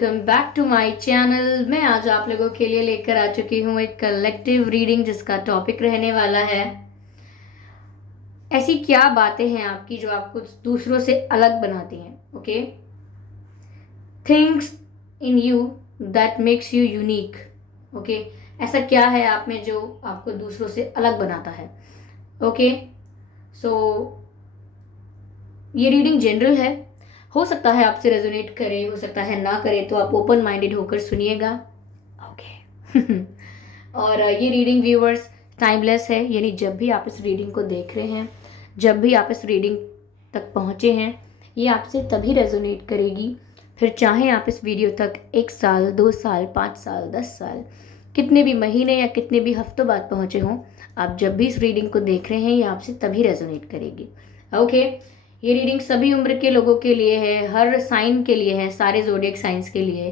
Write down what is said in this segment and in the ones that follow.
Welcome back to my channel. मैं आज आप लोगों के लिए लेकर आ चुकी हूँ एक कलेक्टिव रीडिंग जिसका टॉपिक रहने वाला है ऐसी क्या बातें हैं आपकी जो आपको दूसरों से अलग बनाती हैं। Okay, things in you that makes you unique. Okay, ऐसा क्या है आप में जो आपको दूसरों से अलग बनाता है। ओके, सो ये रीडिंग जनरल है, हो सकता है आपसे रेजोनेट करे, हो सकता है ना करे, तो आप ओपन माइंडेड होकर सुनिएगा। ओके और ये रीडिंग व्यूअर्स टाइमलेस है, यानी जब भी आप इस रीडिंग को देख रहे हैं, जब भी आप इस रीडिंग तक पहुंचे हैं, ये आपसे तभी रेजोनेट करेगी। फिर चाहे आप इस वीडियो तक 1 साल 2 साल 5 साल 10 साल कितने भी महीने या कितने भी हफ्तों बाद पहुंचे हों, आप जब भी इस रीडिंग को देख रहे हैं ये आपसे तभी रेजोनेट करेगी। ओके, ये रीडिंग सभी उम्र के लोगों के लिए है, हर साइन के लिए है, सारे ज़ोडिएक साइंस के लिए।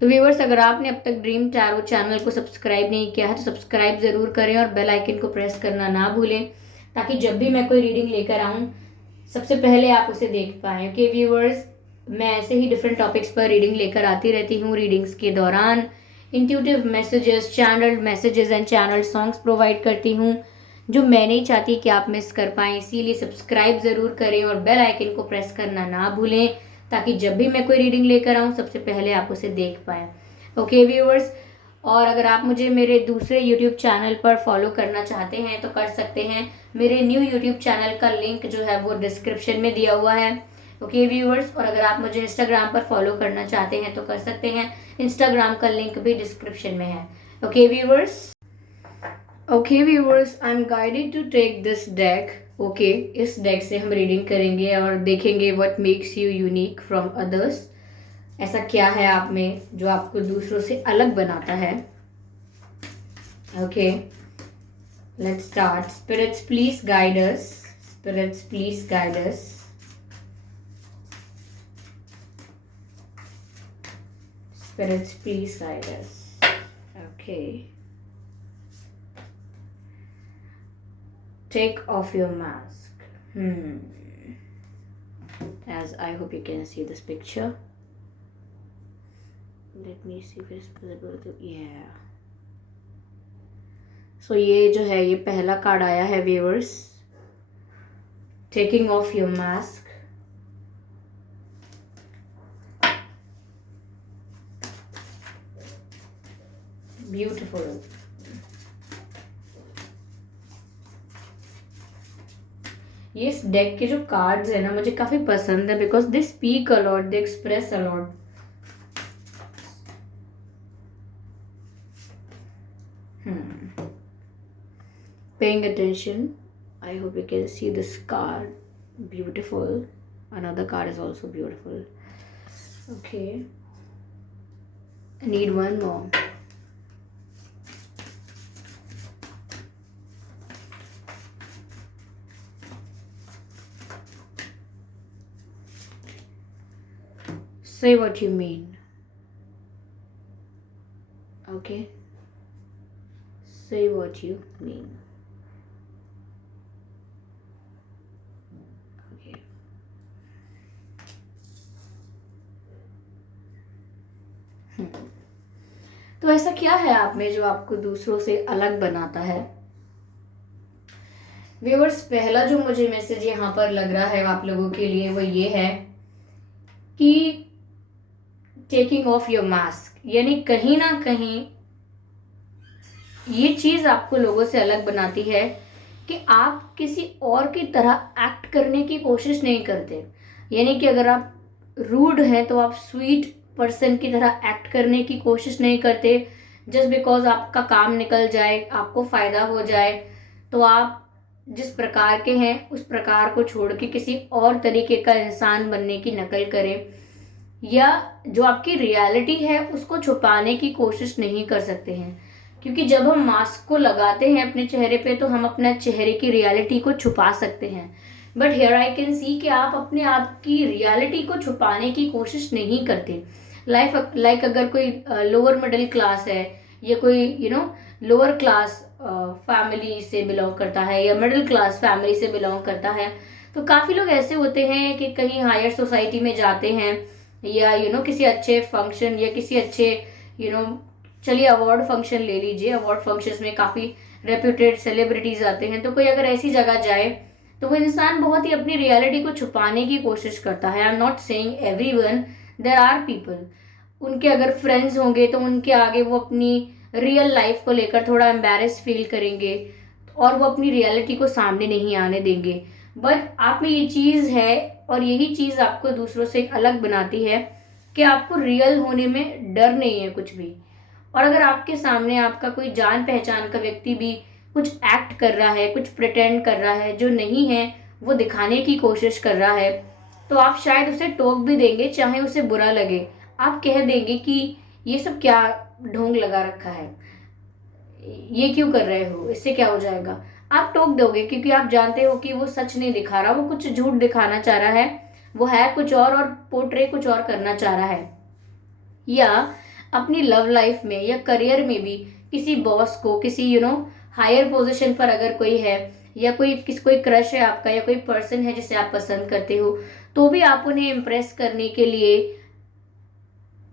तो व्यूअर्स, अगर आपने अब तक ड्रीम टैरो चैनल को सब्सक्राइब नहीं किया है तो सब्सक्राइब ज़रूर करें और बेल आइकन को प्रेस करना ना भूलें, ताकि जब भी मैं कोई रीडिंग लेकर आऊँ सबसे पहले आप उसे देख पाएँ। ओके व्यूअर्स, मैं ऐसे ही डिफरेंट टॉपिक्स पर रीडिंग लेकर आती रहती हूँ। रीडिंग्स के दौरान intuitive messages, channelled messages and channelled songs provide करती हूँ जो मैं नहीं चाहती कि आप मिस कर पाएँ। इसीलिए सब्सक्राइब ज़रूर करें और बेल आइकन को प्रेस करना ना भूलें, ताकि जब भी मैं कोई रीडिंग लेकर आऊँ सबसे पहले आप उसे देख पाएँ। ओके व्यूअर्स, और अगर आप मुझे मेरे दूसरे यूट्यूब चैनल पर फॉलो करना चाहते हैं तो कर सकते हैं। मेरे न्यू यूट्यूब चैनल का लिंक जो है वो डिस्क्रिप्शन में दिया हुआ है। ओके व्यूअर्स, और अगर आप मुझे इंस्टाग्राम पर फॉलो करना चाहते हैं तो कर सकते हैं, इंस्टाग्राम का लिंक भी डिस्क्रिप्शन में है। Okay viewers, I am guided to take this deck. Okay, इस डेक से हम रीडिंग करेंगे और देखेंगे what makes you unique from others. ऐसा क्या है आप में जो आपको दूसरों से अलग बनाता है। Okay, let's start. Spirits please guide us, spirits please guide us. Spirits, please guide us. Okay. Take off your mask. As I hope you can see this picture. Let me see if it's visible to, yeah. So ये जो है ये पहला card आया है viewers, Taking off your mask. Beautiful. ये इस deck के जो कार्ड्स है ना मुझे काफी पसंद है, because they speak a lot, they express a lot. Paying attention. I hope you can see this card. Beautiful. Another card is also beautiful. Okay. I need one more. Say what you mean. Okay? Say what you mean. Okay. तो ऐसा क्या है आप में जो आपको दूसरों से अलग बनाता है। व्यूअर्स, पहला जो मुझे मैसेज यहाँ पर लग रहा है आप लोगों के लिए वो ये है कि टेकिंग ऑफ योर मास्क, यानी कहीं ना कहीं ये चीज आपको लोगों से अलग बनाती है कि आप किसी और की तरह एक्ट करने की कोशिश नहीं करते। यानी कि अगर आप रूड हैं तो आप स्वीट पर्सन की तरह एक्ट करने की कोशिश नहीं करते। जस्ट बिकॉज आपका काम निकल जाए, आपको फायदा हो जाए, तो आप जिस प्रकार के हैं उस प्रकार को छोड़ के किसी और तरीके का इंसान बनने की नकल करें, या जो आपकी रियलिटी है उसको छुपाने की कोशिश नहीं कर सकते हैं। क्योंकि जब हम मास्क को लगाते हैं अपने चेहरे पे तो हम अपना चेहरे की रियलिटी को छुपा सकते हैं। बट हियर आई कैन सी कि आप अपने आप की रियलिटी को छुपाने की कोशिश नहीं करते। लाइक अगर कोई लोअर मिडिल क्लास है या कोई लोअर क्लास फैमिली से बिलोंग करता है या मिडिल क्लास फैमिली से बिलोंग करता है, तो काफ़ी लोग ऐसे होते हैं कि कहीं हायर सोसाइटी में जाते हैं या किसी अच्छे फंक्शन या किसी अच्छे यू नो चलिए अवार्ड फंक्शन ले लीजिए, अवार्ड फंक्शंस में काफ़ी रेप्यूटेड सेलिब्रिटीज आते हैं, तो कोई अगर ऐसी जगह जाए तो वो इंसान बहुत ही अपनी रियलिटी को छुपाने की कोशिश करता है। I am not saying everyone, there are people, उनके अगर फ्रेंड्स होंगे तो उनके आगे वो अपनी रियल लाइफ को लेकर थोड़ा एम्बेरस फील करेंगे और वो अपनी रियलिटी को सामने नहीं आने देंगे। बट आप में ये चीज़ है और यही चीज़ आपको दूसरों से अलग बनाती है कि आपको रियल होने में डर नहीं है कुछ भी। और अगर आपके सामने आपका कोई जान पहचान का व्यक्ति भी कुछ एक्ट कर रहा है, कुछ प्रिटेंड कर रहा है, जो नहीं है वो दिखाने की कोशिश कर रहा है, तो आप शायद उसे टोक भी देंगे, चाहे उसे बुरा लगे। आप कह देंगे कि ये सब क्या ढोंग लगा रखा है, ये क्यों कर रहे हो, इससे क्या हो जाएगा। आप टोक दोगे क्योंकि आप जानते हो कि वो सच नहीं दिखा रहा, वो कुछ झूठ दिखाना चाह रहा है, वो है कुछ और पोर्ट्रे कुछ और करना चाह रहा है। या अपनी लव लाइफ में या करियर में भी किसी बॉस को, किसी हायर पोजीशन पर अगर कोई है, या कोई क्रश है आपका, या कोई पर्सन है जिसे आप पसंद करते हो, तो भी आप उन्हें इम्प्रेस करने के लिए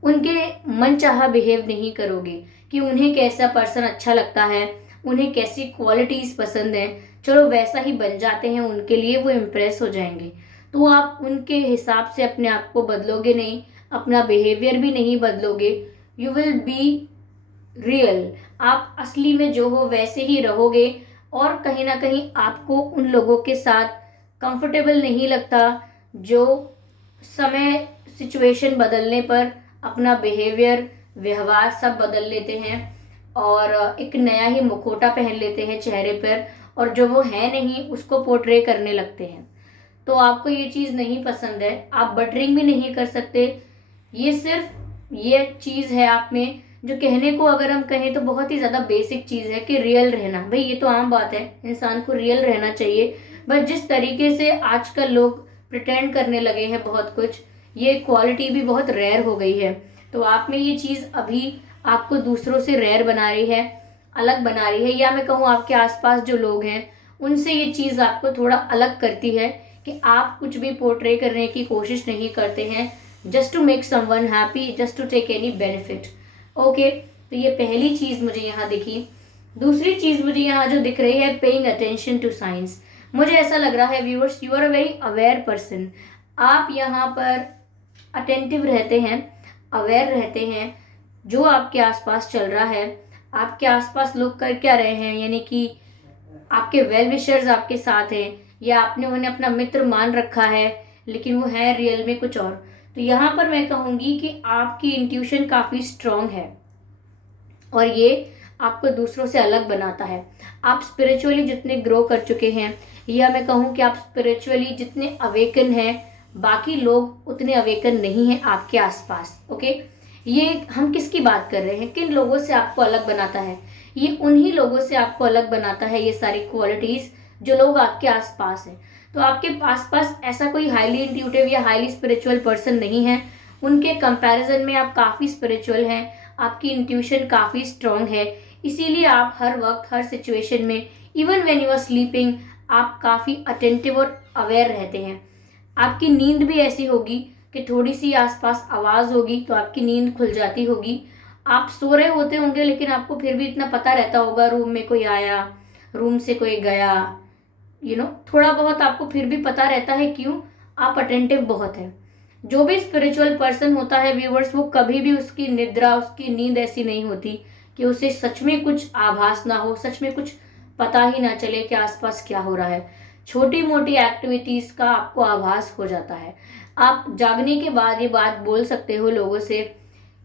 उनके मनचाहा बिहेव नहीं करोगे कि उन्हें कैसा पर्सन अच्छा लगता है, उन्हें कैसी क्वालिटीज पसंद है, चलो वैसा ही बन जाते हैं उनके लिए, वो इम्प्रेस हो जाएंगे। तो आप उनके हिसाब से अपने आप को बदलोगे नहीं, अपना बिहेवियर भी नहीं बदलोगे। यू विल बी रियल, आप असली में जो हो वैसे ही रहोगे। और कहीं ना कहीं आपको उन लोगों के साथ कंफर्टेबल नहीं लगता जो समय सिचुएशन बदलने पर अपना बिहेवियर, व्यवहार सब बदल लेते हैं और एक नया ही मुखौटा पहन लेते हैं चेहरे पर, और जो वो है नहीं उसको पोर्ट्रे करने लगते हैं। तो आपको ये चीज़ नहीं पसंद है, आप बटरिंग भी नहीं कर सकते। ये सिर्फ ये चीज़ है आप में जो कहने को अगर हम कहें तो बहुत ही ज़्यादा बेसिक चीज़ है कि रियल रहना। भाई ये तो आम बात है, इंसान को रियल रहना चाहिए। बट जिस तरीके से आजकल लोग प्रिटेंड करने लगे हैं बहुत कुछ, ये क्वालिटी भी बहुत रेयर हो गई है। तो आप में ये चीज़ अभी आपको दूसरों से रेयर बना रही है, अलग बना रही है, या मैं कहूँ आपके आसपास जो लोग हैं उनसे ये चीज़ आपको थोड़ा अलग करती है कि आप कुछ भी पोर्ट्रे करने की कोशिश नहीं करते हैं just to make someone happy, just to take any benefit. Okay, तो ये पहली चीज़ मुझे यहाँ दिखी। दूसरी चीज़ मुझे यहाँ जो दिख रही है, पेइंग अटेंशन टू साइंस। मुझे ऐसा लग रहा है viewers, you are a very aware person. आप यहाँ पर अटेंटिव रहते हैं, अवेयर रहते हैं जो आपके आसपास चल रहा है, आपके आसपास लोग कर क्या रहे हैं, यानी कि आपके वेल विशर्स आपके साथ हैं या आपने उन्हें अपना मित्र मान रखा है लेकिन वो है रियल में कुछ और। तो यहाँ पर मैं कहूँगी कि आपकी इंट्यूशन काफ़ी स्ट्रांग है और ये आपको दूसरों से अलग बनाता है। आप स्पिरिचुअली जितने ग्रो कर चुके हैं, या मैं कहूँ कि आप स्पिरिचुअली जितने अवेकन हैं, बाकी लोग उतने अवेकन नहीं हैं आपके आसपास। ओके, ये हम किसकी बात कर रहे हैं, किन लोगों से आपको अलग बनाता है? ये उन्हीं लोगों से आपको अलग बनाता है, ये सारी क्वालिटीज जो लोग आपके आसपास हैं। तो आपके आसपास ऐसा कोई हाईली इंट्यूटिव या हाईली स्पिरिचुअल पर्सन नहीं है, उनके कंपैरिजन में आप काफ़ी स्पिरिचुअल हैं, आपकी इंट्यूशन काफ़ी स्ट्रांग है, इसीलिए आप हर वक्त हर सिचुएशन में, even when you are sleeping, आप काफ़ी अटेंटिव और अवेयर रहते हैं। आपकी नींद भी ऐसी होगी कि थोड़ी सी आसपास आवाज़ होगी तो आपकी नींद खुल जाती होगी। आप सो रहे होते होंगे लेकिन आपको फिर भी इतना पता रहता होगा रूम में कोई आया, रूम से कोई गया, थोड़ा बहुत आपको फिर भी पता रहता है। क्यों? आप अटेंटिव बहुत है। जो भी स्पिरिचुअल पर्सन होता है व्यूवर्स, वो कभी भी उसकी निद्रा, उसकी नींद ऐसी नहीं होती कि उसे सच में कुछ आभास ना हो, सच में कुछ पता ही ना चले कि आसपास क्या हो रहा है। छोटी मोटी एक्टिविटीज़ का आपको आभास हो जाता है। आप जागने के बाद ये बात बोल सकते हो लोगों से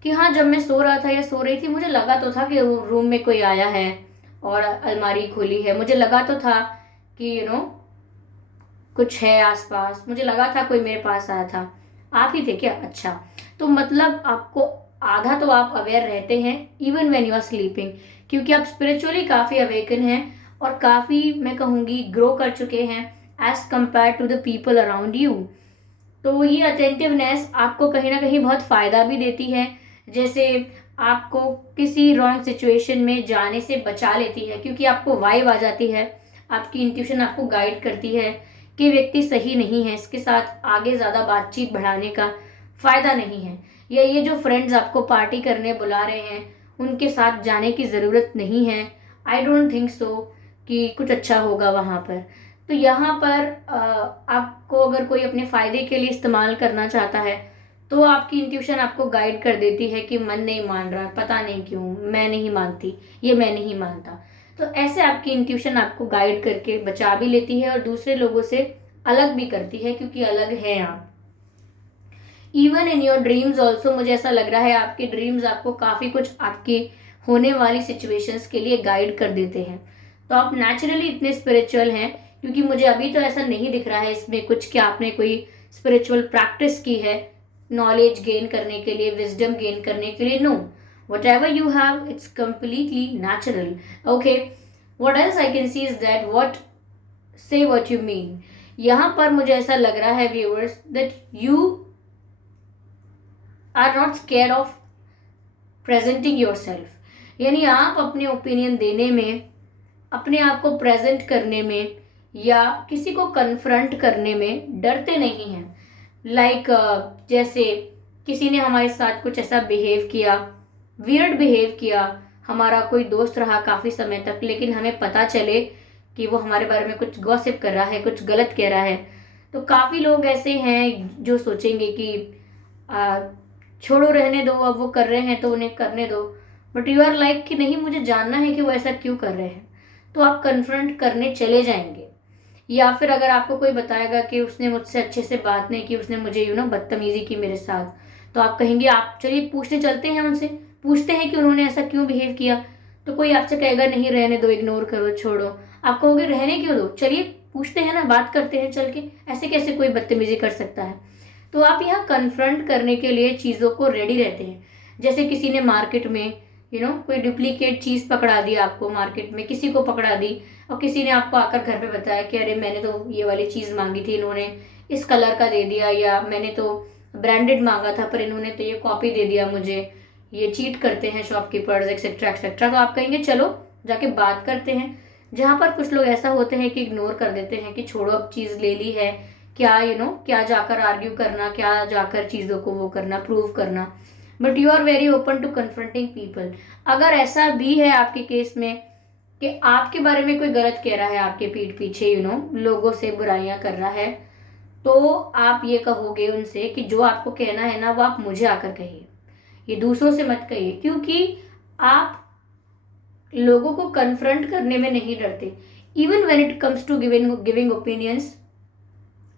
कि हाँ, जब मैं सो रहा था या सो रही थी मुझे लगा तो था कि रूम में कोई आया है और अलमारी खोली है, मुझे लगा तो था कि कुछ है आसपास, मुझे लगा था कोई मेरे पास आया था। आप ही थे क्या? अच्छा, तो मतलब आपको आधा तो आप अवेयर रहते हैं even when you are sleeping, क्योंकि आप स्पिरिचुअली काफ़ी अवेकन हैं और काफ़ी, मैं कहूँगी, ग्रो कर चुके हैं as compared to the people around you. तो ये अटेंटिवनेस आपको कहीं ना कहीं बहुत फ़ायदा भी देती है। जैसे आपको किसी रॉन्ग सिचुएशन में जाने से बचा लेती है, क्योंकि आपको वाइब आ जाती है, आपकी इंट्यूशन आपको गाइड करती है कि व्यक्ति सही नहीं है, इसके साथ आगे ज़्यादा बातचीत बढ़ाने का फ़ायदा नहीं है, या ये जो फ्रेंड्स आपको पार्टी करने बुला रहे हैं उनके साथ जाने की ज़रूरत नहीं है। आई डोंट थिंक सो कि कुछ अच्छा होगा वहाँ पर। तो यहाँ पर आपको अगर कोई अपने फ़ायदे के लिए इस्तेमाल करना चाहता है तो आपकी इंट्यूशन आपको गाइड कर देती है कि मन नहीं मान रहा, पता नहीं क्यों, मैं नहीं मानती, ये मैं नहीं मानता। तो ऐसे आपकी इंट्यूशन आपको गाइड करके बचा भी लेती है और दूसरे लोगों से अलग भी करती है, क्योंकि अलग है आप। Even in your dreams also, मुझे ऐसा लग रहा है आपके ड्रीम्स आपको काफ़ी कुछ आपकी होने वाली सिचुएशंस के लिए गाइड कर देते हैं। तो आप नेचुरली इतने स्पिरिचुअल हैं, क्योंकि मुझे अभी तो ऐसा नहीं दिख रहा है इसमें कुछ कि आपने कोई स्पिरिचुअल प्रैक्टिस की है नॉलेज गेन करने के लिए, विजडम गेन करने के लिए। No, whatever you have it's completely natural. Okay, what else I can see is that what say what you mean. यहाँ पर मुझे ऐसा लग रहा है viewers that you are not scared of presenting yourself, यानी आप अपने ओपिनियन देने में, अपने आप को प्रेजेंट करने में या किसी को कन्फ्रंट करने में डरते नहीं हैं। लाइक जैसे किसी ने हमारे साथ कुछ ऐसा बिहेव किया, वियर्ड बिहेव किया, हमारा कोई दोस्त रहा काफ़ी समय तक, लेकिन हमें पता चले कि वो हमारे बारे में कुछ गॉसिप कर रहा है, कुछ गलत कह रहा है, तो काफ़ी लोग ऐसे हैं जो सोचेंगे कि छोड़ो, रहने दो, अब वो कर रहे हैं तो उन्हें करने दो। बट यू आर लाइक कि नहीं, मुझे जानना है कि वो ऐसा क्यों कर रहे हैं, तो आप कन्फ्रंट करने चले जाएंगे। या फिर अगर आपको कोई बताएगा कि उसने मुझसे अच्छे से बात नहीं की, उसने मुझे बदतमीजी की मेरे साथ, तो आप कहेंगे आप चलिए पूछने चलते हैं, उनसे पूछते हैं कि उन्होंने ऐसा क्यों बिहेव किया। तो कोई आपसे कहेगा नहीं, रहने दो, इग्नोर करो, छोड़ो। आप कहोगे रहने क्यों दो, चलिए पूछते हैं ना, बात करते हैं चल के, ऐसे कैसे कोई बदतमीजी कर सकता है। तो आप यहाँ कन्फ्रंट करने के लिए चीज़ों को रेडी रहते हैं। जैसे किसी ने मार्केट में कोई डुप्लीकेट चीज़ पकड़ा दी, आपको मार्केट में किसी को पकड़ा दी, और किसी ने आपको आकर घर पे बताया कि अरे मैंने तो ये वाली चीज़ मांगी थी, इन्होंने इस कलर का दे दिया, या मैंने तो ब्रांडेड मांगा था पर इन्होंने तो ये कॉपी दे दिया मुझे, ये चीट करते हैं शॉपकीपर्स, एक्सेट्रा एक्सेट्रा। तो आप कहेंगे चलो जाके बात करते हैं। जहाँ पर कुछ लोग ऐसा होते हैं कि इग्नोर कर देते हैं कि छोड़ो, अब चीज़ ले ली है, क्या क्या जाकर आर्ग्यू करना, क्या जाकर चीज़ों को वो करना, प्रूव करना। But you are very open to confronting people. अगर ऐसा भी है आपके केस में कि आपके बारे में कोई गलत कह रहा है, आपके पीठ पीछे लोगों से बुराइयां कर रहा है, तो आप ये कहोगे उनसे कि जो आपको कहना है ना वो आप मुझे आकर कहिए, ये दूसरों से मत कहिए, क्योंकि आप लोगों को कन्फ्रंट करने में नहीं डरते। Even when it comes to giving opinions,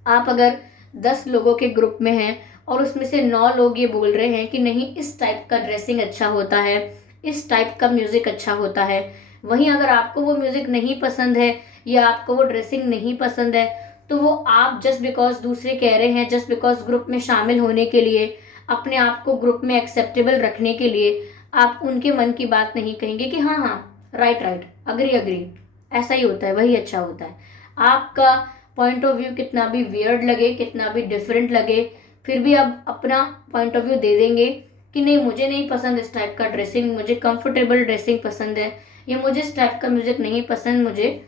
आप अगर 10 लोगों के ग्रुप में हैं और उसमें से 9 लोग ये बोल रहे हैं कि नहीं इस टाइप का ड्रेसिंग अच्छा होता है, इस टाइप का म्यूजिक अच्छा होता है, वहीं अगर आपको वो म्यूजिक नहीं पसंद है या आपको वो ड्रेसिंग नहीं पसंद है, तो वो आप जस्ट बिकॉज दूसरे कह रहे हैं, जस्ट बिकॉज ग्रुप में शामिल होने के लिए, अपने आप को ग्रुप में एक्सेप्टेबल रखने के लिए आप उनके मन की बात नहीं कहेंगे कि हाँ हाँ राइट राइट, अग्री अग्री, ऐसा ही होता है, वही अच्छा होता है। आपका पॉइंट ऑफ व्यू कितना भी वियर्ड लगे, कितना भी डिफरेंट लगे, फिर भी आप अपना पॉइंट ऑफ व्यू दे देंगे कि नहीं मुझे नहीं पसंद इस टाइप का ड्रेसिंग, मुझे कंफर्टेबल ड्रेसिंग पसंद है, या मुझे इस टाइप का म्यूजिक नहीं पसंद, मुझे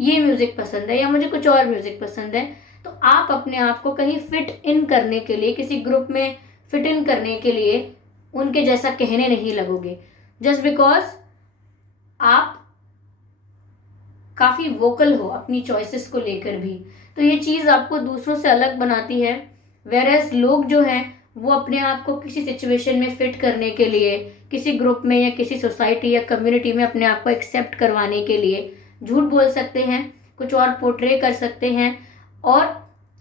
ये म्यूजिक पसंद है, या मुझे कुछ और म्यूजिक पसंद है। तो आप अपने आप को कहीं फिट इन करने के लिए, किसी ग्रुप में फिट इन करने के लिए उनके जैसा कहने नहीं लगोगे, जस्ट बिकॉज आप काफ़ी वोकल हो अपनी चॉइसेस को लेकर भी। तो ये चीज़ आपको दूसरों से अलग बनाती है। वेरएज लोग जो हैं वो अपने आप को किसी सिचुएशन में फिट करने के लिए, किसी ग्रुप में या किसी सोसाइटी या कम्युनिटी में अपने आप को एक्सेप्ट करवाने के लिए झूठ बोल सकते हैं, कुछ और पोर्ट्रे कर सकते हैं, और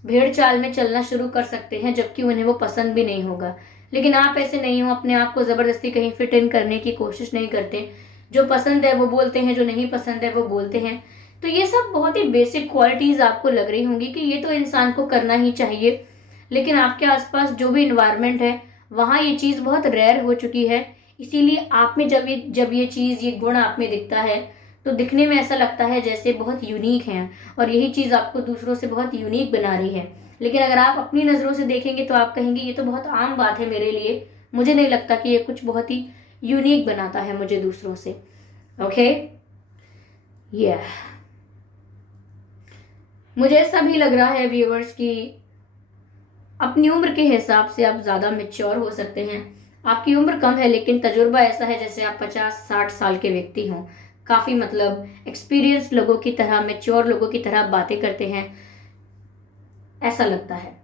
भेड़ चाल में चलना शुरू कर सकते हैं, जबकि उन्हें वो पसंद भी नहीं होगा। लेकिन आप ऐसे नहीं हो, अपने आप को ज़बरदस्ती कहीं फिट इन करने की कोशिश नहीं करते। जो पसंद है वो बोलते हैं, जो नहीं पसंद है वो बोलते हैं। तो ये सब बहुत ही बेसिक क्वालिटीज़ आपको लग रही होंगी कि ये तो इंसान को करना ही चाहिए, लेकिन आपके आसपास जो भी इन्वायरमेंट है वहाँ ये चीज़ बहुत रेयर हो चुकी है। इसीलिए आप में जब ये चीज़, ये गुण आप में दिखता है तो दिखने में ऐसा लगता है जैसे बहुत यूनिक हैं, और यही चीज़ आपको दूसरों से बहुत यूनिक बना रही है। लेकिन अगर आप अपनी नज़रों से देखेंगे तो आप कहेंगे ये तो बहुत आम बात है मेरे लिए, मुझे नहीं लगता कि ये कुछ बहुत ही यूनिक बनाता है मुझे दूसरों से। ओके, मुझे ऐसा भी लग रहा है व्यूअर्स कि अपनी उम्र के हिसाब से आप ज़्यादा मेच्योर हो सकते हैं। आपकी उम्र कम है लेकिन तजुर्बा ऐसा है जैसे आप 50-60 साल के व्यक्ति हों। काफ़ी मतलब एक्सपीरियंस लोगों की तरह, मेच्योर लोगों की तरह बातें करते हैं, ऐसा लगता है।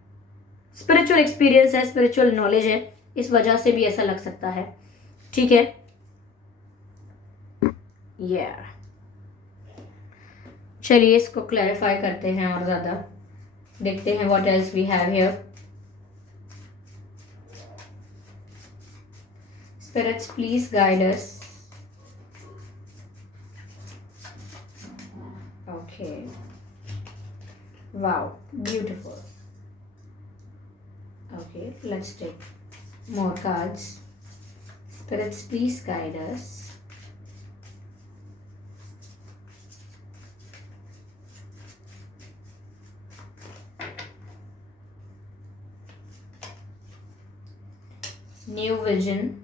स्पिरिचुअल एक्सपीरियंस है, स्पिरिचुअल नॉलेज है, इस वजह से भी ऐसा लग सकता है। ठीक है, चलिए इसको क्लैरिफाई करते हैं और ज़्यादा देखते हैं what else we have here. Spirits, please guide us. Okay. Wow, beautiful. Okay, let's take more cards. Spirits, please guide us. New vision.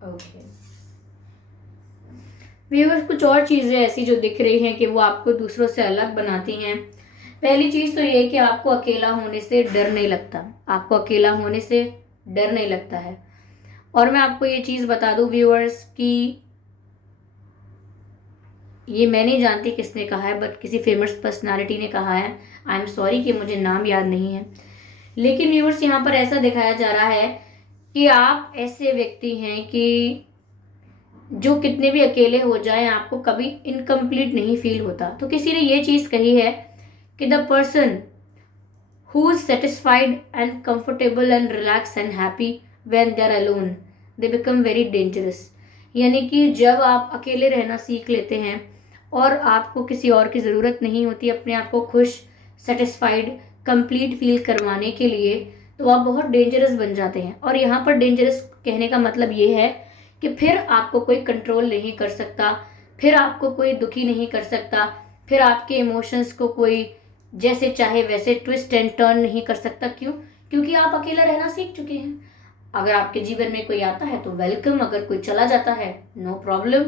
Okay viewers, कुछ और चीज़ें ऐसी जो दिख रही हैं कि वो आपको दूसरों से अलग बनाती हैं। पहली चीज़ तो ये कि आपको अकेला होने से डर नहीं लगता, आपको अकेला होने से डर नहीं लगता है। और मैं आपको ये चीज़ बता दूं व्यूअर्स कि ये मैं नहीं जानती किसने कहा है, बट किसी फेमस पर्सनालिटी ने कहा है। आई एम सॉरी कि मुझे नाम याद नहीं है, लेकिन व्यूअर्स यहाँ पर ऐसा दिखाया जा रहा है कि आप ऐसे व्यक्ति हैं कि जो कितने भी अकेले हो जाएं आपको कभी इनकम्प्लीट नहीं फील होता। तो किसी ने ये चीज़ कही है कि the person who is satisfied and comfortable and relax and happy when they are alone they become very dangerous. यानी कि जब आप अकेले रहना सीख लेते हैं और आपको किसी और की ज़रूरत नहीं होती अपने आप को खुश, सेटिस्फाइड, कंप्लीट फील करवाने के लिए, तो आप बहुत डेंजरस बन जाते हैं। और यहाँ पर डेंजरस कहने का मतलब ये है कि फिर आपको कोई कंट्रोल नहीं कर सकता, फिर आपको कोई दुखी नहीं कर सकता, फिर आपके इमोशंस को कोई जैसे चाहे वैसे ट्विस्ट एंड टर्न नहीं कर सकता। क्यों? क्योंकि आप अकेला रहना सीख चुके हैं। अगर आपके जीवन में कोई आता है तो वेलकम, अगर कोई चला जाता है नो प्रॉब्लम,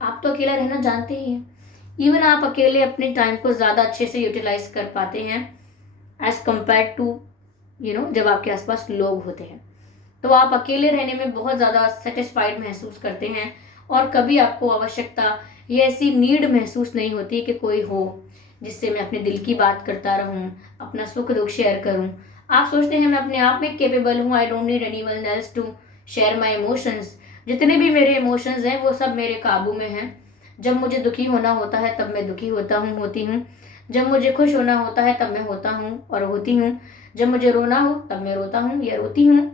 आप तो अकेला रहना जानते ही हैं। इवन आप अकेले अपने टाइम को ज़्यादा अच्छे से यूटिलाइज कर पाते हैं एज कम्पेयर टू जब आपके आसपास लोग होते हैं। तो आप अकेले रहने में बहुत ज़्यादा सेटिस्फाइड महसूस करते हैं और कभी आपको आवश्यकता या ऐसी नीड महसूस नहीं होती कि कोई हो जिससे मैं अपने दिल की बात करता रहूं, अपना सुख दुख शेयर करूं। आप सोचते हैं मैं अपने आप में केपेबल हूं, I don't need anyone else to share my emotions. जितने भी मेरे इमोशंस हैं वो सब मेरे काबू में हैं। जब मुझे दुखी होना होता है तब मैं दुखी होती हूँ। जब मुझे खुश होना होता है तब मैं होता हूँ और होती हूँ। जब मुझे रोना हो तब मैं रोता हूँ या रोती हूँ।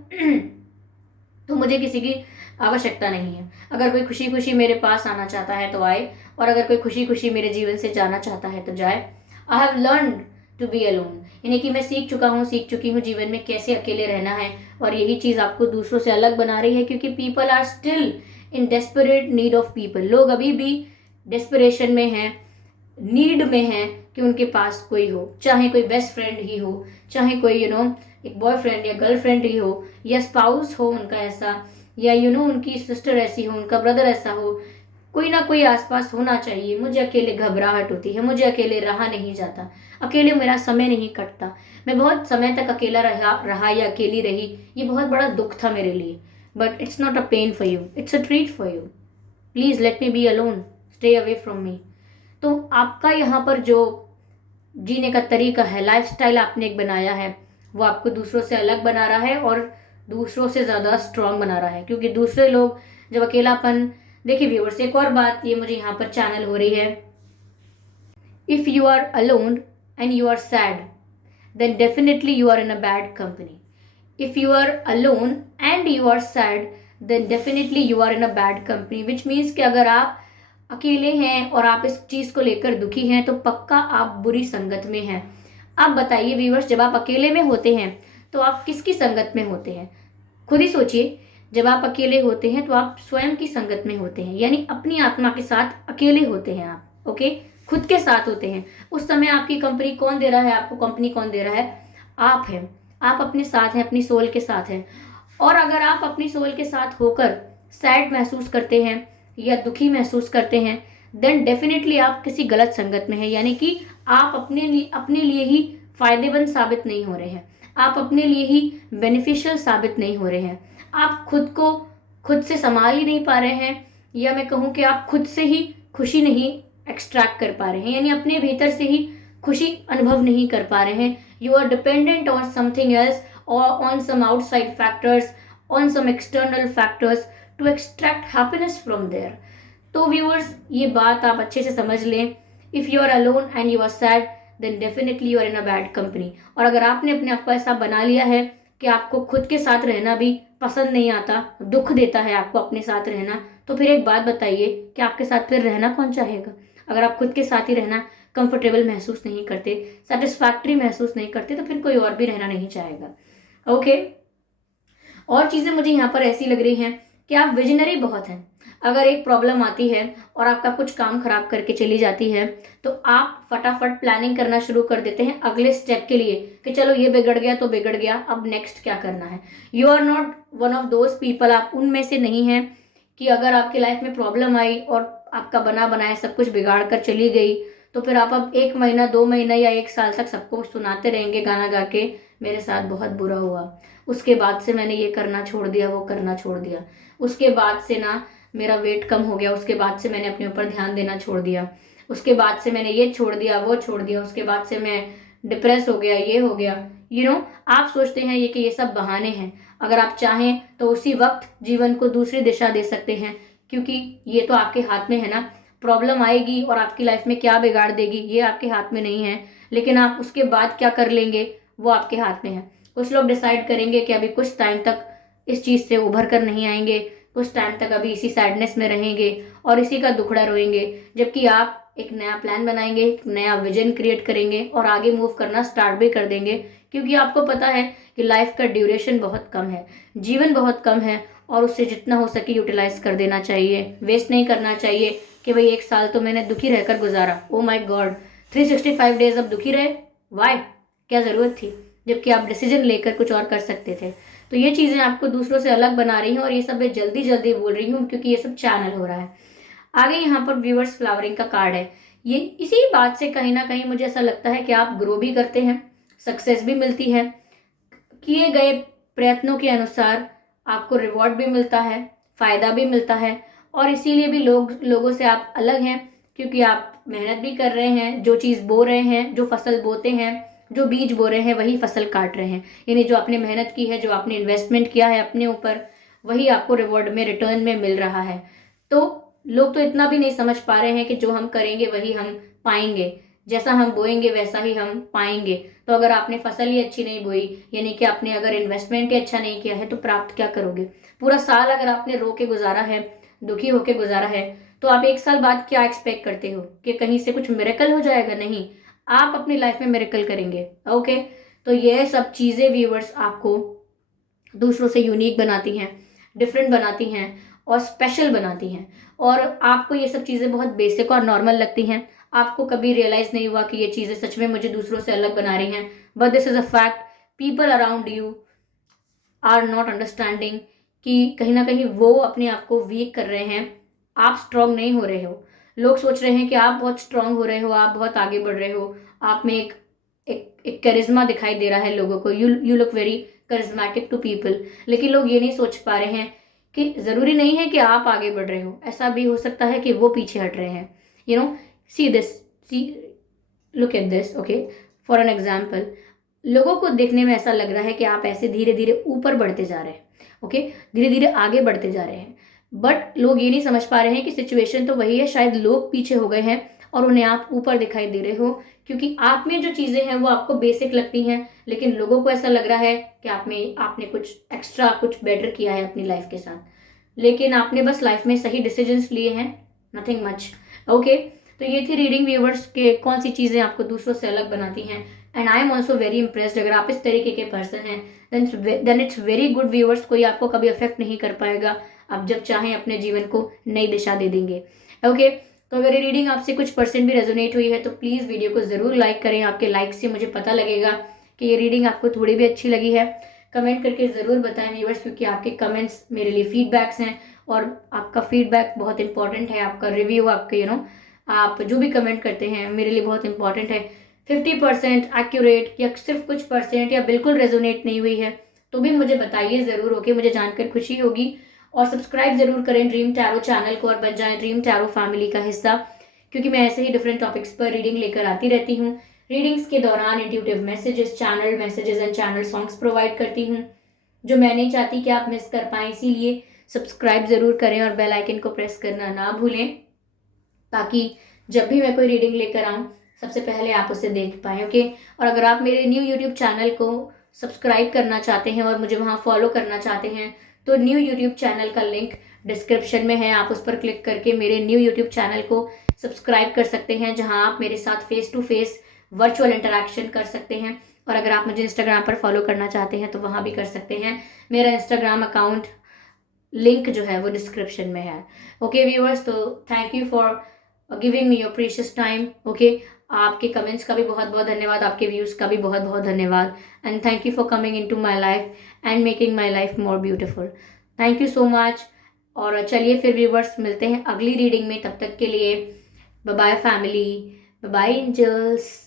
तो मुझे किसी की आवश्यकता नहीं है। अगर कोई खुशी खुशी मेरे पास आना चाहता है तो आए, और अगर कोई खुशी खुशी मेरे जीवन से जाना चाहता है तो जाए। I have learn to be alone, यानी कि मैं सीख चुकी हूँ जीवन में कैसे अकेले रहना है। और यही चीज़ आपको दूसरों से अलग बना रही है, क्योंकि people are still in desperate need of people. लोग अभी भी डेस्परेशन में हैं, नीड में हैं कि उनके पास कोई हो, चाहे कोई बेस्ट फ्रेंड ही हो, चाहे कोई एक बॉयफ्रेंड या गर्लफ्रेंड ही हो, या स्पाउस हो उनका ऐसा, या उनकी सिस्टर ऐसी हो, उनका ब्रदर ऐसा हो, कोई ना कोई आसपास होना चाहिए। मुझे अकेले घबराहट होती है, मुझे अकेले रहा नहीं जाता, अकेले मेरा समय नहीं कटता। मैं बहुत समय तक अकेला रहा या अकेली रही, ये बहुत बड़ा दुख था मेरे लिए। But it's not a pain for you, it's a treat for you. Please let me be alone, stay away from me. तो आपका यहाँ पर जो जीने का तरीका है, लाइफस्टाइल आपने एक बनाया है, वो आपको दूसरों से अलग बना रहा है और दूसरों से ज़्यादा स्ट्रांग बना रहा है। क्योंकि दूसरे लोग जब अकेलापन, देखिए व्यूअर्स एक और बात ये मुझे यहाँ पर चैनल हो रही है, if you are alone and you are sad then definitely you are in a bad company. If you are alone and you are sad then definitely you are in a bad company, which means कि अगर आप अकेले हैं और आप इस चीज़ को लेकर दुखी हैं तो पक्का आप बुरी संगत में हैं। आप बताइए व्यूअर्स, जब आप अकेले में होते हैं तो आप किसकी संगत में होते हैं? खुद ही सोचिए। जब आप अकेले होते हैं तो आप स्वयं की संगत में होते हैं, यानी अपनी आत्मा के साथ अकेले होते हैं आप। ओके, खुद के साथ होते हैं, उस समय आपकी कंपनी कौन दे रहा है, आपको कंपनी कौन दे रहा है, आप हैं। आप अपने साथ हैं, अपनी सोल के साथ हैं। और अगर आप अपनी सोल के साथ होकर सैड महसूस करते हैं या दुखी महसूस करते हैं, देन डेफिनेटली आप किसी गलत संगत में हैं, यानी कि आप अपने लिए ही फायदेमंद साबित नहीं हो रहे हैं, आप अपने लिए ही बेनिफिशियल साबित नहीं हो रहे हैं, आप खुद को खुद से संभाल ही नहीं पा रहे हैं, या मैं कहूँ कि आप खुद से ही खुशी नहीं एक्सट्रैक्ट कर पा रहे हैं, यानी अपने भीतर से ही खुशी अनुभव नहीं कर पा रहे हैं। You are dependent on something else और on some outside factors, on some external factors to extract happiness from there. तो व्यूअर्स, ये बात आप अच्छे से समझ लें। If you are alone and you are sad, then definitely you are in a bad company. और अगर आपने अपने आप को ऐसा बना लिया है कि आपको खुद के साथ रहना भी पसंद नहीं आता, दुख देता है आपको अपने साथ रहना, तो फिर एक बात बताइए कि आपके साथ फिर रहना कौन चाहेगा? अगर आप खुद के साथ ही रहना कंफर्टेबल महसूस नहीं करते, सेटिस्फैक्ट्री महसूस नहीं करते, तो फिर कोई और भी रहना नहीं चाहेगा। ओके, और चीज़ें मुझे यहाँ पर ऐसी लग रही हैं कि आप विजनरी बहुत हैं। अगर एक प्रॉब्लम आती है और आपका कुछ काम खराब करके चली जाती है, तो आप फटाफट प्लानिंग करना शुरू कर देते हैं अगले स्टेप के लिए कि चलो ये बिगड़ गया तो बिगड़ गया, अब नेक्स्ट क्या करना है। You are not one of those people, आप उनमें से नहीं हैं कि अगर आपकी लाइफ में प्रॉब्लम आई और आपका बना बनाया सब कुछ बिगाड़ कर चली गई, तो फिर आप अब 1 महीना 2 महीना या 1 साल तक सबको सुनाते रहेंगे गाना गा के, मेरे साथ बहुत बुरा हुआ, उसके बाद से मैंने ये करना छोड़ दिया, वो करना छोड़ दिया, उसके बाद से ना मेरा वेट कम हो गया, उसके बाद से मैंने अपने ऊपर ध्यान देना छोड़ दिया, उसके बाद से मैंने ये छोड़ दिया, वो छोड़ दिया, उसके बाद से मैं डिप्रेस हो गया, ये हो गया। आप सोचते हैं ये कि ये सब बहाने हैं। अगर आप चाहें तो उसी वक्त जीवन को दूसरी दिशा दे सकते हैं, क्योंकि ये तो आपके हाथ में है ना। प्रॉब्लम आएगी और आपकी लाइफ में क्या बिगाड़ देगी ये आपके हाथ में नहीं है, लेकिन आप उसके बाद क्या कर लेंगे वो आपके हाथ में है। कुछ लोग डिसाइड करेंगे कि अभी कुछ टाइम तक इस चीज़ से उभर कर नहीं आएंगे, कुछ टाइम तक अभी इसी सैडनेस में रहेंगे और इसी का दुखड़ा रोएंगे, जबकि आप एक नया प्लान बनाएंगे, एक नया विजन क्रिएट करेंगे और आगे मूव करना स्टार्ट भी कर देंगे, क्योंकि आपको पता है कि लाइफ का ड्यूरेशन बहुत कम है, जीवन बहुत कम है, और उससे जितना हो सके यूटिलाइज कर देना चाहिए, वेस्ट नहीं करना चाहिए कि भाई 1 साल तो मैंने दुखी रहकर गुजारा, ओ माय गॉड 365 डेज अब दुखी रहे, वाई, क्या ज़रूरत थी, जबकि आप डिसीजन लेकर कुछ और कर सकते थे। तो ये चीज़ें आपको दूसरों से अलग बना रही हैं, और ये सब मैं जल्दी जल्दी बोल रही हूँ क्योंकि ये सब चैनल हो रहा है। आगे यहाँ पर व्यूअर्स फ्लावरिंग का कार्ड है। ये इसी बात से कहीं ना कहीं मुझे ऐसा लगता है कि आप ग्रो भी करते हैं, सक्सेस भी मिलती है, किए गए प्रयत्नों के अनुसार आपको रिवॉर्ड भी मिलता है, फायदा भी मिलता है, और इसीलिए भी लोगों से आप अलग हैं, क्योंकि आप मेहनत भी कर रहे हैं, जो चीज़ बो रहे हैं, जो फसल बोते हैं, जो बीज बो रहे हैं वही फसल काट रहे हैं, यानी जो आपने मेहनत की है, जो आपने इन्वेस्टमेंट किया है अपने ऊपर, वही आपको रिवॉर्ड में रिटर्न में मिल रहा है। तो लोग तो इतना भी नहीं समझ पा रहे हैं कि जो हम करेंगे वही हम पाएंगे, जैसा हम बोएंगे वैसा ही हम पाएंगे। तो अगर आपने फसल ही अच्छी नहीं बोई, यानी कि आपने अगर इन्वेस्टमेंट ही अच्छा नहीं किया है, तो प्राप्त क्या करोगे? पूरा साल अगर आपने रो के गुजारा है, दुखी होके गुजारा है, तो आप 1 साल बाद क्या एक्सपेक्ट करते हो कि कहीं से कुछ मिरेकल हो जाएगा? नहीं, आप अपनी लाइफ में मिरेकल करेंगे। ओके, तो ये सब चीज़ें व्यूवर्स आपको दूसरों से यूनिक बनाती हैं, डिफरेंट बनाती हैं और स्पेशल बनाती हैं, और आपको ये सब चीज़ें बहुत बेसिक और नॉर्मल लगती हैं। आपको कभी रियलाइज़ नहीं हुआ कि ये चीज़ें सच में मुझे दूसरों से अलग बना रही हैं, but this is a fact. People around you are not understanding कि कहीं ना कहीं वो अपने आप को वीक कर रहे हैं, आप स्ट्रांग नहीं हो रहे हो। लोग सोच रहे हैं कि आप बहुत स्ट्रांग हो रहे हो, आप बहुत आगे बढ़ रहे हो, आप में एक करिश्मा दिखाई दे रहा है लोगों को, you look very charismatic to people. लेकिन लोग ये नहीं सोच पा रहे हैं कि ज़रूरी नहीं है कि आप आगे बढ़ रहे हो, ऐसा भी हो सकता है कि वो पीछे हट रहे हैं। See this, see look at this, okay, for an example, लोगों को देखने में ऐसा लग रहा है कि आप ऐसे धीरे धीरे ऊपर बढ़ते जा रहे हैं, ओके, धीरे धीरे आगे बढ़ते जा रहे हैं, बट लोग ये नहीं समझ पा रहे हैं कि सिचुएशन तो वही है, शायद लोग पीछे हो गए हैं और उन्हें आप ऊपर दिखाई दे रहे हो, क्योंकि आप में जो चीज़ें हैं वो आपको बेसिक लगती हैं, लेकिन लोगों को ऐसा लग रहा है कि आपने कुछ एक्स्ट्रा, कुछ बेटर किया है अपनी लाइफ के साथ, लेकिन आपने बस लाइफ में सही डिसीजंस लिए हैं, नथिंग मच। ओके, तो ये थी रीडिंग व्यूवर्स के कौन सी चीज़ें आपको दूसरों से अलग बनाती हैं, and I am also very impressed. अगर आप इस तरीके के पर्सन हैं, then it's very good viewers. कोई आपको कभी अफेक्ट नहीं कर पाएगा, आप जब चाहें अपने जीवन को नई दिशा दे देंगे। ओके, तो अगर ये रीडिंग आपसे कुछ परसेंट भी रेजोनेट हुई है तो प्लीज़ वीडियो को ज़रूर लाइक करें। आपके लाइक से मुझे पता लगेगा कि ये रीडिंग आपको थोड़ी भी अच्छी लगी है। कमेंट करके ज़रूर बताएं व्यूअर्स, क्योंकि आपके कमेंट्स मेरे लिए फीडबैक्स हैं और आपका फीडबैक बहुत इंपॉर्टेंट है। आपका रिव्यू, आपके आप जो भी कमेंट करते हैं मेरे लिए बहुत इंपॉर्टेंट है। 50% एक्यूरेट या सिर्फ कुछ परसेंट या बिल्कुल रेजोनेट नहीं हुई है तो भी मुझे बताइए ज़रूर, ओके। मुझे जानकर खुशी होगी। और सब्सक्राइब ज़रूर करें ड्रीम टैरो चैनल को और बन जाएं ड्रीम टैरो फैमिली का हिस्सा, क्योंकि मैं ऐसे ही डिफरेंट टॉपिक्स पर रीडिंग लेकर आती रहती हूँ। रीडिंग्स के दौरान intuitive messages, channel messages and channel songs provide करती हूँ जो मैं नहीं चाहती कि आप मिस कर पाएँ। इसीलिए सब्सक्राइब ज़रूर करें और बेल आइकन को प्रेस करना ना भूलें, ताकि जब भी मैं कोई रीडिंग लेकर आऊँ सबसे पहले आप उसे देख पाएँ, ओके। और अगर आप मेरे न्यू यूट्यूब चैनल को सब्सक्राइब करना चाहते हैं और मुझे वहाँ फॉलो करना चाहते हैं तो न्यू यूट्यूब चैनल का लिंक डिस्क्रिप्शन में है। आप उस पर क्लिक करके मेरे न्यू यूट्यूब चैनल को सब्सक्राइब कर सकते हैं, जहाँ आप मेरे साथ face to face virtual interaction कर सकते हैं। और अगर आप मुझे इंस्टाग्राम पर फॉलो करना चाहते हैं तो वहाँ भी कर सकते हैं। मेरा इंस्टाग्राम अकाउंट लिंक जो है वो डिस्क्रिप्शन में है, ओके व्यूअर्स। तो thank you for giving me your precious time, okay. आपके कमेंट्स का भी बहुत बहुत धन्यवाद, आपके व्यूज़ का भी बहुत बहुत धन्यवाद। And thank you for coming into my life and making my life more beautiful. Thank you so much. और चलिए फिर व्यूवर्स मिलते हैं अगली रीडिंग में। तब तक के लिए bye bye family, bye bye angels.